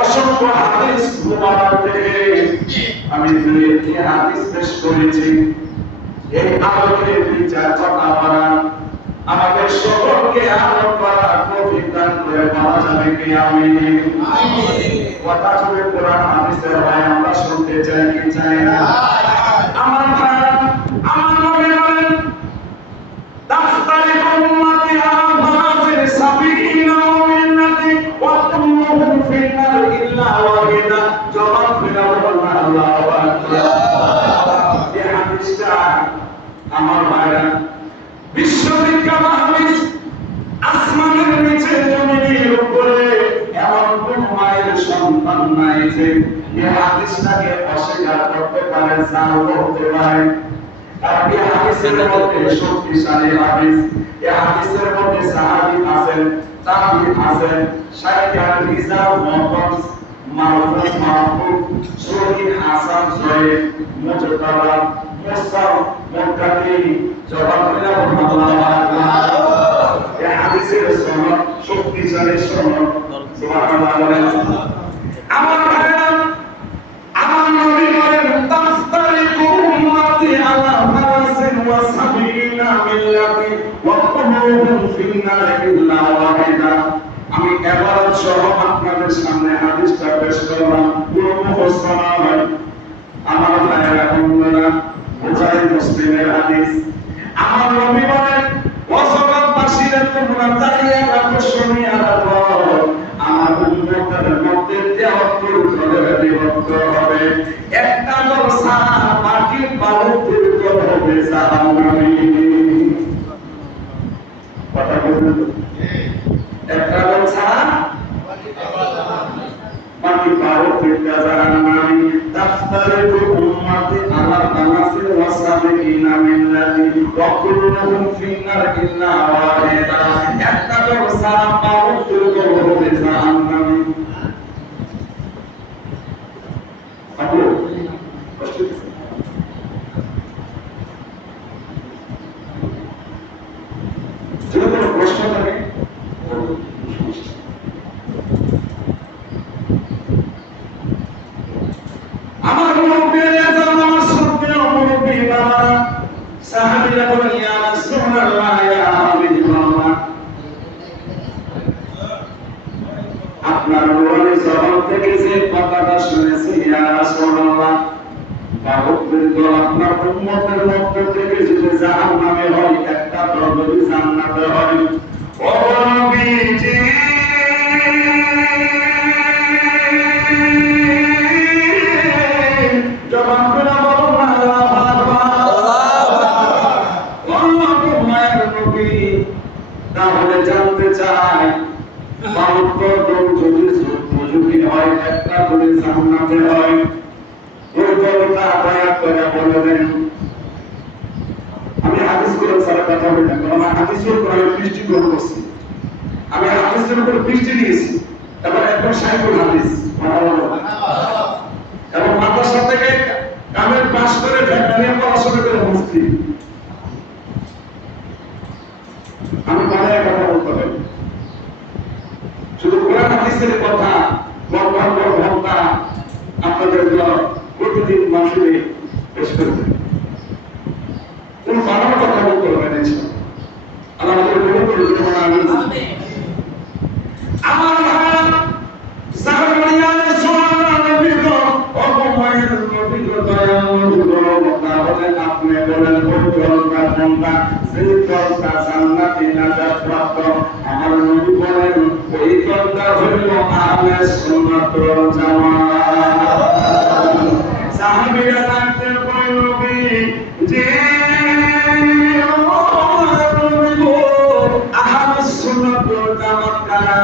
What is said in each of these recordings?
অসংখ্য হাদিস মুবারক থেকে আমি দুইটি হাদিস পেশ করেছি। এই আলোকে বিচার কথা করা আমাদের সকলকে আমল করা তৌফিক দান করে পাওয়া যাবে কি আমিন। কথা শুনে কোরআন হাদিসের ভাই আমরা শুনতে চাই কি চাই না? আমার ভাই আমার নবী বলেন তাফতারিকু উম্মতি আলা মাযির সাবিঈনা মিন্নাতি ওয়া কুল্লুহুম ফিন্নার ইল্লা ওয়াহিদা। জবাব দিলাম আল্লাহু আকবার। এই হাদিসটা আমার ভাইরা বিশ্ববিখ্যাত হাদিস। আসমানের নিচে জমিনের উপরে এমন কোন মায়ের সন্তান নাই যে এই হাদিসটাকে অস্বীকার করতে পারে, জাল করতে পারে। আর এই হাদিসের মধ্যে শক্তিশালী হাদিস, এই হাদিসের মধ্যে সাহাবী আছেন, তাবী আছেন, শাইখান রিজাল মুহতাজ মারফু মাহফুজ সহিহ হাসান সহিহ মুজতাবা মুসাল মুনকাতি। জবাব দিলাম আল্লাহু আকবার। এই হাদিসের সনদ শক্তিশালী সনদ। সুবহানাল্লাহ বলেন। আমার ভাইরা আমার নবী বলেন তাফতারিকু উম্মতি আলা ফারাসিন ওয়া সাবিনা মিল্লাতি ওয়া কুল্লুহুম ফিন্নার ইল্লা ওয়াহিদা। আমি এবারত সহ আপনাদের সামনে হাদিসটা পেশ করলাম, পুরো মুখস্থ না হয়। আমার ভাইরা বন্ধুরা বুখারী মুসলিমের হাদিস। আমার নবী বলেন ওয়াসাবাবাসীরা তোমরা দাঁড়িয়ে রাখো শুনিয়া রাখো, আমার উম্মতের মধ্যে 73 দলে বিভক্ত হবে। একটা দল সারা বাকি 72 দল হবে জাহান্নামী। কথা বলুন। একটা দল সারা বাকি 72 জাহান্নামী। তাফতারিকু উম্মতি আলা তানাসিল ওয়া সাবিকিনা মিল্লাতি ওয়া কুল্লুহুম ফিন্নার ইল্লা ওয়াহিদা। একটা দল সারা পবিত্র দল হবে জাহান্নামী। আপু কষ্ট দিছে। যদি কোনো প্রশ্ন থাকে আমার মুরব্বিরা যারা আমার সঙ্গে মুরব্বি বাবা সাহাবীরা বলেন ইয়া রাসূলুল্লাহ ইয়া হাবিবাল্লাহ, আপনার নূরানি জবান থেকে যে কথাটা শুনেছি ইয়া রাসূলুল্লাহ, বাহুবৃন্দ আপনার উম্মতের মধ্যে থেকে যদি জাহান্নামে হয় একটা দল যদি জান্নাতে হয়, ও নবীজি জবান করে বলুন আল্লাহু আকবার। মায়ের নবী, তাহলে জানতে চাই বাহুবৃন্দ যদি হয় একটা যদি জান্নাতে হয়, ওই দলটা দয়া করে বলে দেন। আমি হাদিসগুলো সারা কথা বলি না, কারণ হাদিসের উপর আমি দৃষ্টি গ্রহণ করছি, আমি হাদিসের উপর দৃষ্টি দিয়েছি, তারপর এখন সাইকুল হাদিস এবং মাদ্রাসা থেকে কামের পাশ করে ভেটারিয়া পড়াশোনা করে মুফতি। আমি বাংলায় কথা বলতে পারি, শুধু কোরআন হাদিসের কথা ঘন্টা আপনাদের প্রতিদিন মাসে পেশ করবে, কোন বানানোর কথা বলতে হবে না। আল্লাহ আমাদের গ্রহণ করে দেবেন। আমার ভাই সাহাবায়ে রাসূলুল্লাহ নবীর অপমানের নবীর দয়াময় তাহলে আপনি বলেন কোন দলটা কোনটা, সেই দলটা জান্নাতে নাজাত প্রাপ্ত। আমার নবী বলেন ওই দলটা হইল আহলে সুন্নাত ওয়াল জামাত। সাহাবীরা ডাকতে বলেন নবী যে আহলে সুন্নাত ওয়াল জামাত কারা?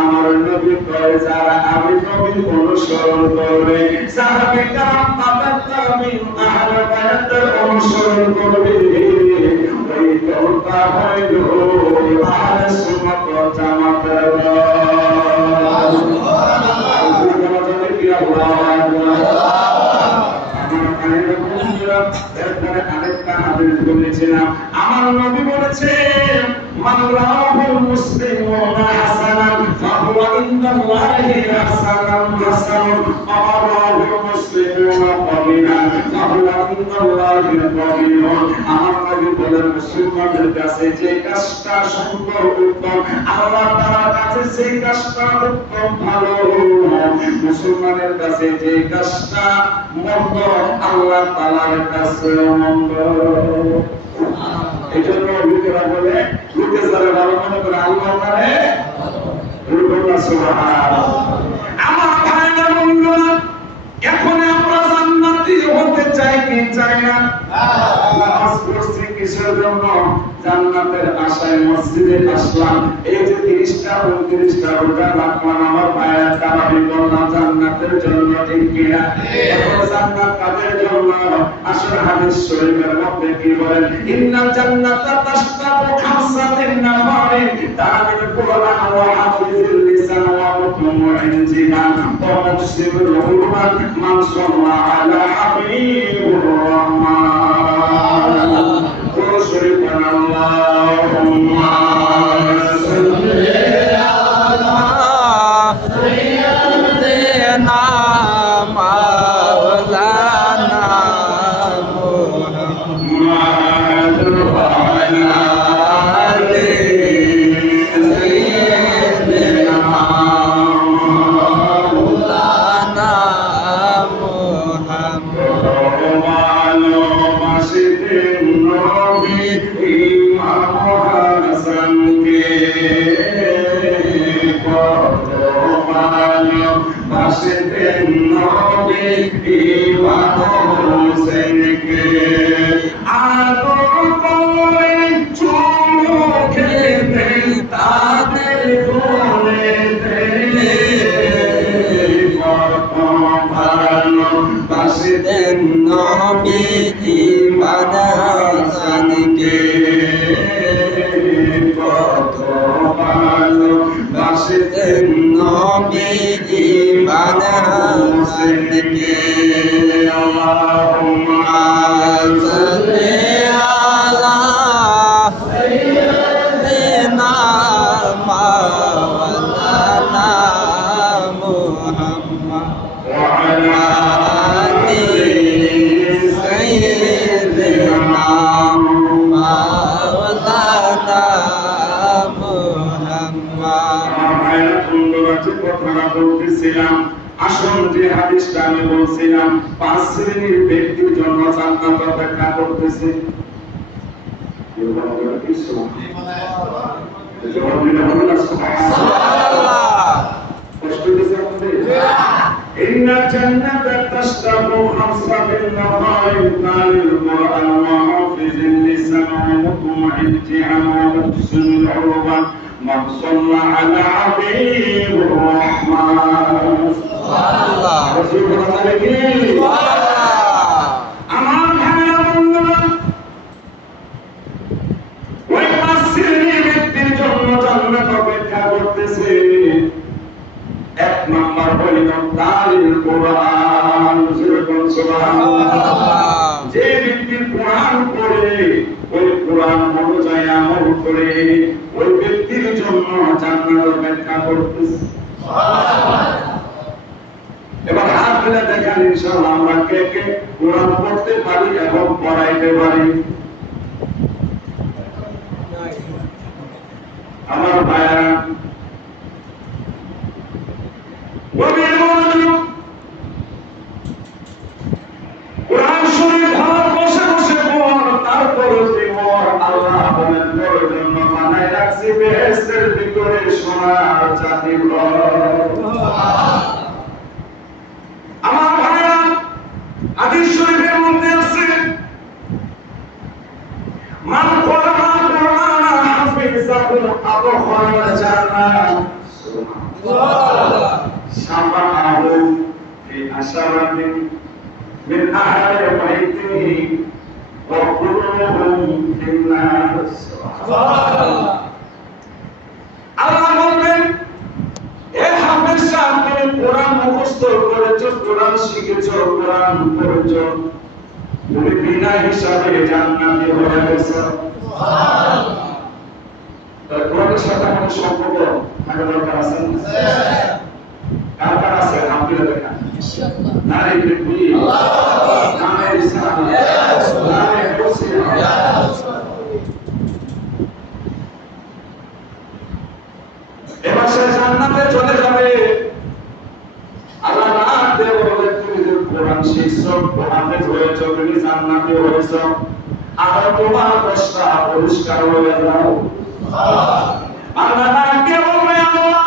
আমার নবী কয় যারা আমি নবী অনুসরণ করে। সাহাবীরা তাদের তাবিঈন আহলে বায়াতের অনুসরণ করবে, ওই দলটা হইল আহলে সুন্নাত ওয়াল জামাতের দল। আমার নবী বলেছেন মান রাহুল মুসলিমুনা হাসানান ফাহুয়া ইনদাল্লাহি হাসানান হাসানুন ওয়া রাহুল মুসলিমুনা কাবিহান ফাহুয়া ইনদাল্লাহি কাবিহুন। আমার নবী বলেন মুসলমানদের কাছে যে কাজটা সুন্দর উত্তম, আল্লাহ তাআলার কাছে সেই কাজটা উত্তম ভালো। মুসলমানের কাছে যে কাজটা মন্দ, আল্লাহ তাআলার কাছে মন্দ। এই জন্য লোকেরা বলে লোকে যারা ভালো মনে করে আল্লাহ তারে আমার ভাইরা বন্ধুরা, এখন আমরা জান্নাতি হতে চাই কি চাই না? নামাজ পড়ছি কিসের জন্য? জান্নাতের আশায় মসজিদে আসলাম। এই যে 30টা 29টা রোজা রাখলাম, আমার ভাইরা তারাবি করলাম জান্নাতের জন্য, ঠিক কিনা? এখন জান্নাত কাদের জন্য? আসল হাদিস শরীফের মধ্যে কি বলেন? ইন্নাল জান্নাতা তাশতাবু খামসাতিন নাফারি তামিল কুরআন ওয়া হাফিজুল লিসান ওয়া মুতমুইন জিমান ওয়া মুকসিবুল হুরমান মান সাল্লা আলা হাবিবুর রহমান। কোন শরীফ আল্লাহুম্মা সাল্লি আলা সাইয়্যিদিনা মাওলানা মুহাম্মদ ওয়া আলা আলি সাইয়্যিদিনা মাওলানা মুহাম্মদ। ভালোবাসিতেন নবী ইমাম হাসানকে, ভালোবাসিতেন নবী ইমাম হোসেনকে, আদর করে চুমু খেতেন তাদের কোলেতে। কত ভালো বাসতেন নবী ঈমান হাসানকে কত ভালো বাসতেন নবী ঈমান হাসানকে আল্লাহুম্মা সাল্লি আলা সাইয়্যিদিনা মাওলানা মুহাম্মদ ওয়া আলা আলি সাইয়্যিদিনা মাওলানা মুহাম্মদ। আসল যে হাদিসটা আমি বলছিলাম 5 শ্রেণীর ব্যক্তির জন্য জান্নাত অপেক্ষা করতেছে। إن الجنة تشتاق خمسة بالنظائر للقرآن وحافظ اللسان ومطمع الجهل ومحسن العربة من صلى على حبيب الرحمن رسول الله আমার ভাইরা বন্ধুরা ওই 5 শ্রেণীর ব্যক্তির জন্য জান্নাত অপেক্ষা করতেছে। এক নাম্বার হইল তালিল কোরআন, সুবহানাল্লাহ। যে ব্যক্তি কোরআন পড়ে ওই কোরআন অনুযায়ী আমল করে ওই ব্যক্তির জন্য জান্নাত অপেক্ষা করতেছে। এবার হাত তুলে দেখেন ইনশাআল্লাহ আমরা কে কে কোরআন পড়তে পারি এবং পড়াইতে পারি। আমার ভাইরা কোরআন শরীফ ঘর বসে বসে পড়, তারপরে জীবন আল্লাহ বলেন তোর জন্য বানায় রাখছি বেহেশতের ভিতরে সোনার চাঁদির ঘর। আমার ভাইরা হাদিস শরীফের মধ্যে আছে মান কোরআন কোরআন হাফিজাহুল আদখাল জান্নাহ সুবহানাল্লাহ শাফাআহু ফি আশরাতিন মিন আহলি বাইতিহি ওয়া কুল্লুহুম ফিন্নার সুবহানাল্লাহ। আল্লাহ বলেন এ হাফেজ সাহেব তুমি কোরআন মুখস্থ করেছো, কোরআন শিখেছো, কোরআন পড়েছো, তুমি বিনা হিসাবে জান্নাতে হয়ে গেছো। সুবহানাল্লাহ। তাহলে কোরআনের সাথে আমাদের সম্পর্ক থাকা দরকার আছে না? কার কার আছে? আলহামদুলিল্লাহ দেখা ইনশাআল্লাহ। নারী বিবি আল্লাহ নামে ইসলাম নামে মুসলিম এবার সে জান্নাতে চলে যাবে। আল্লাহ নাম দিয়ে বলে তুমি যে কোরআন শিখছো, হাফেজ হয়েছো, তুমি জান্নাতে হয়েছো, আর তোমার কষ্ট পরিষ্কার হয়ে যাও। আল্লাহ নাম দিয়ে বলে আল্লাহ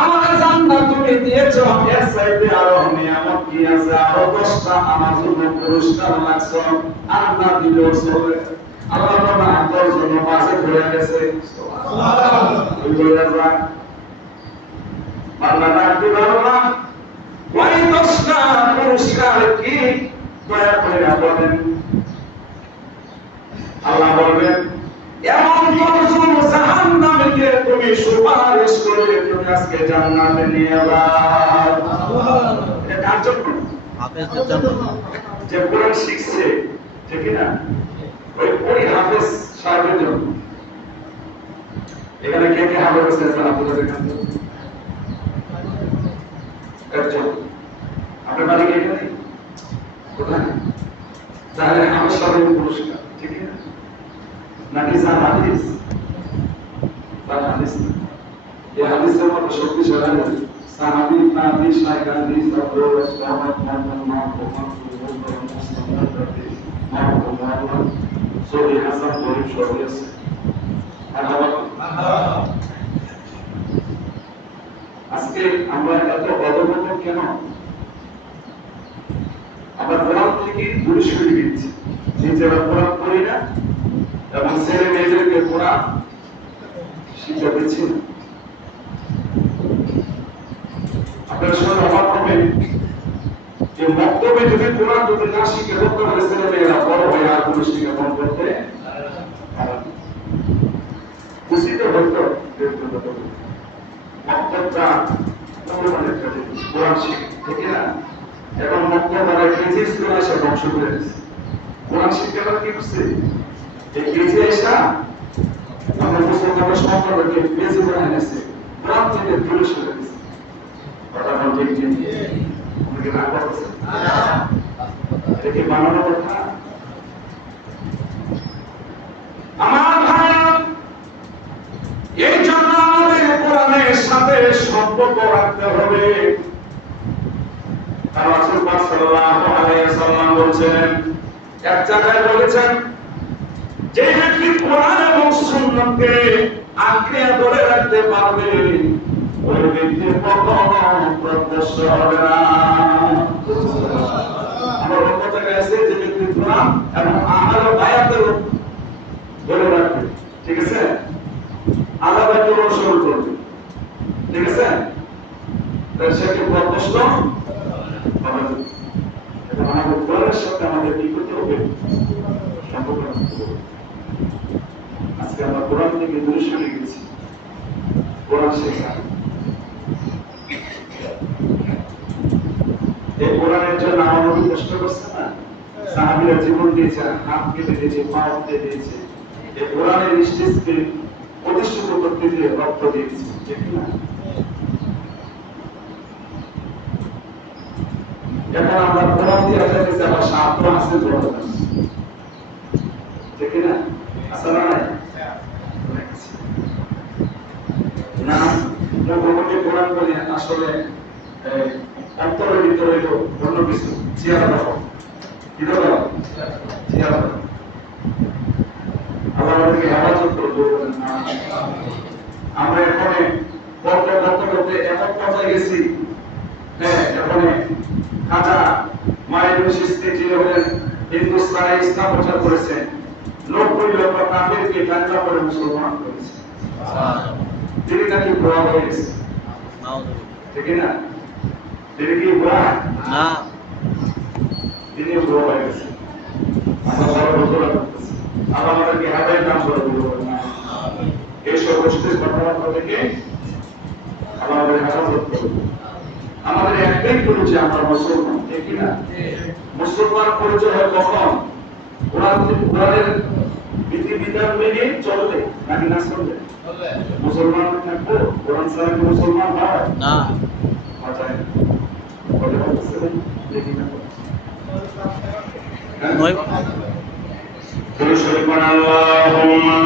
আমার জান্নাত তুমি দিয়েছো, এর চাইতে আরো নিয়ামত কি আছে? আরো 10টা আমার জন্য পুরস্কার রাখছো। আল্লাহ দিলেও চলে। আল্লাহ তোমার আন্তর জন্য পাশে ধরে গেছে। সুবহানাল্লাহ। আল্লাহ ডাকতে পারবা ওই 10টা পুরস্কার কি দয়া করে বলেন। আল্লাহ বলবেন এমন দশজন জাহান্নামীকে তুমি সুপারিশ করে তুমি আজকে জান্নাতে নিয়ে যাও। এটা কার জন্য? হাফেজদের জন্য। যে কোরআন শিখছে, ঠিক না? ওই হাফেজ সাহেবের জন্য। এখানে কে কে হাফেজ আছেন আপনাদের এখানে? একজন। আপনার বাড়ি কি এখানে? কোথায়? তাহলে আমার সবাই পুরস্কার, ঠিক না? নাকি যার হাদিস? তার হাদিস না। এই হাদিসের মতো শক্তিশালী না। সাহাবী, তাবী, শাইখ হাদিস, আব্দুর রাসূল সহিহ হাসান গরীব সবই আছে। আজকে আমরা এত অবগত কেন? আমরা কোরআন থেকে দূরে সরে গেছি। নিজেরা কোরআন পড়ি না এবং ছেলে মেয়েদেরকে কোরআন শিক্ষা দিচ্ছি না। আপনার সঙ্গে অবাক হবেন যে মক্তবে যদি কোরআন যদি না শিখে বর্তমানে ছেলেমেয়েরা বড় হয়ে আর কোনো শিখে মন করতে খুশিতে হতো মক্তবটা কোরআন শিখে ঠিক না এখন মক্তবারে কেজি স্কুল এসে ধ্বংস করে দিচ্ছে কোরআন শিখতে পারে কি করছে এই কেজি এসা আমরা মুসলমানের সন্তানকে বেঁচে করে এনেছে কোরআন থেকে দূরে সরে দিচ্ছে কথা বল ঠিক নেই আমাকে না করছে এটা কি বানানো কথা আমার ভাই এই জন্য আমাদের কোরআনের সাথে সম্পর্ক রাখতে হবে কারণ রাসূল পাক সাল্লাল্লাহু আলাইহি ওয়াসাল্লাম বলেছেন এক জায়গায় বলেছেন যে ব্যক্তি কোরআন এবং সুন্নাহকে আঁকড়ে ধরে রাখতে পারবে ওই ব্যক্তির কখনো প্রত্যাশ হবে না আমার কথা আছে যে ব্যক্তি কোরআন এবং আমল ও আয়াতের ধরে রাখবে ঠিক আছে আল্লাহ তাকে অনুসরণ করবে ঠিক আছে তাহলে সে কি প্রত্যাশ হবে এবং আমাদের কোরআনের সাথে আমাদের কি করতে হবে সম্পর্ক রাখতে হবে আজকে আমরা কোরআন থেকে দূরে সরে গেছি কোরআন শেখা এই কোরআনের জন্য আমাদের কষ্ট করছে না সাহাবীরা জীবন দিয়েছে হাত কেটে দিয়েছে পা কেটে দিয়েছে এই কোরআনের স্টেজকে প্রতিষ্ঠিত করতে দিয়ে রক্ত দিয়েছে ঠিক না এখন আমরা কোরআন দিয়ে যাইতেছি আমার স্বার্থ আছে ঠিক না আসলে না মোটামুটি কোরআন বলে আসলে অন্তরের ভিতরে হইল অন্য কিছু চেয়ারা দেখো কি দেখো চেয়ারা আল্লাহ আমাদেরকে হেফাজত করবো আমরা এখানে বলতে বলতে বলতে এমন পর্যায়ে গেছি হ্যাঁ এখানে খাজা মায়ের শিস্তি যিনি হলেন হিন্দুস্তানে ইসলাম প্রচার করেছেন 90 লক্ষ কাফেরকে কান্না করে মুসলমান করেছে তিনি নাকি বুড়া হয়ে গেছে ঠিক না তিনি কি বুড়া না তিনি বুড়া হয়ে গেছে আমরা বড় ঘোষণা করতেছি আল্লাহ আমাদেরকে হেদায়েত দান করে দিল এইসব গোষ্ঠীর কথাবার্তা থেকে আল্লাহ আমাদের হেফাজত করবে আমাদের একটাই পরিচয় আমরা মুসলমান ঠিক না মুসলমান পরিচয় হয় কখন কোরআনের বিধিবিধান মেনে চলবে নাকি না চলবে মুসলমান থাকবো কোরআন ছাড়া কি মুসলমান হয় না হয় বলে বলতেছেন দেখি না নয় পুরুষ আল্লাহুম্মা